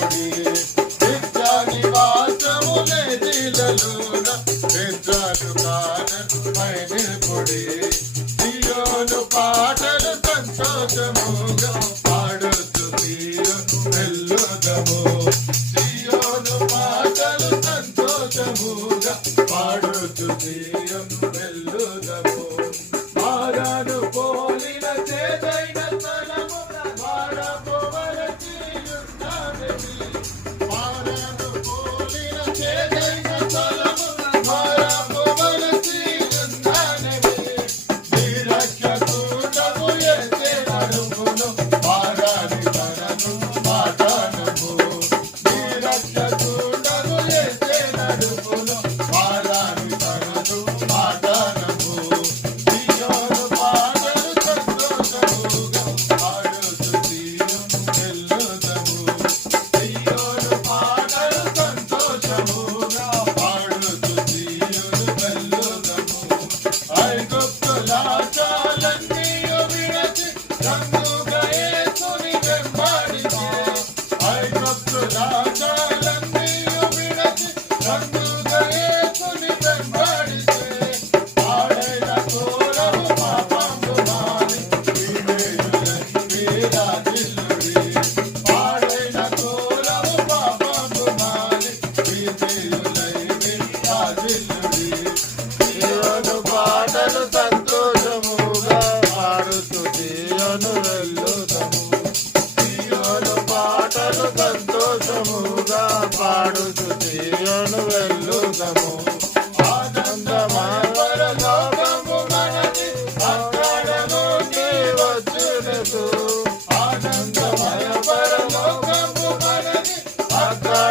పొడి నిత్య నివాసములే దిలలోన నిద్రలు కానను పొడి సియోను పాటలు సంతోషముగా పాడుచు సియోను వెళ్ళుదము సియోను పాటలు సంతోషముగా పాడుచు సియోను వెళ్ళుదము మారాను పోలిన చేదైన స్థలము మారపోవలసియున్నది మారాను పోలిన చేదైన స్థలము మారపోవలసియున్నది నిరక్షకుడము యేసే నడుమును మారాని తనను మాటానము నిరక్షకుడము యేసే నడుమును మారాని తనను మాటానము సియోను పాటలు సంతోషముగా పాడుచు సియోను వెళ్ళుదము సియోను పాటలు సంతోషముగా పాడుచు సియోను వెళ్ళుదము ఐగుప్తుల చాలన్నీయు విడచి రంగుగా యేసుని వెంబడించి ఐగుప్తుల చాలన్నీయు విడచి రంగుగా యేసుని వెంబడించి పాడైన కోరము పాపము మాని వివేయులై వీరాజిల్లుడి పాడైన కోరము పాపము మాని వివేయులై వీరాజిల్లుడి సియోను పాటలు సంతోషముగా పాడుతూ సియోను వెళ్ళుదము సియోను పాటలు సంతోషముగా పాడుతూ సియోను వెళ్ళుదము ఆనందమయ పరలోకము మనది అక్కడలోకి వచ్చునసు ఆనందమయ పరలోకము మనది అక్కడ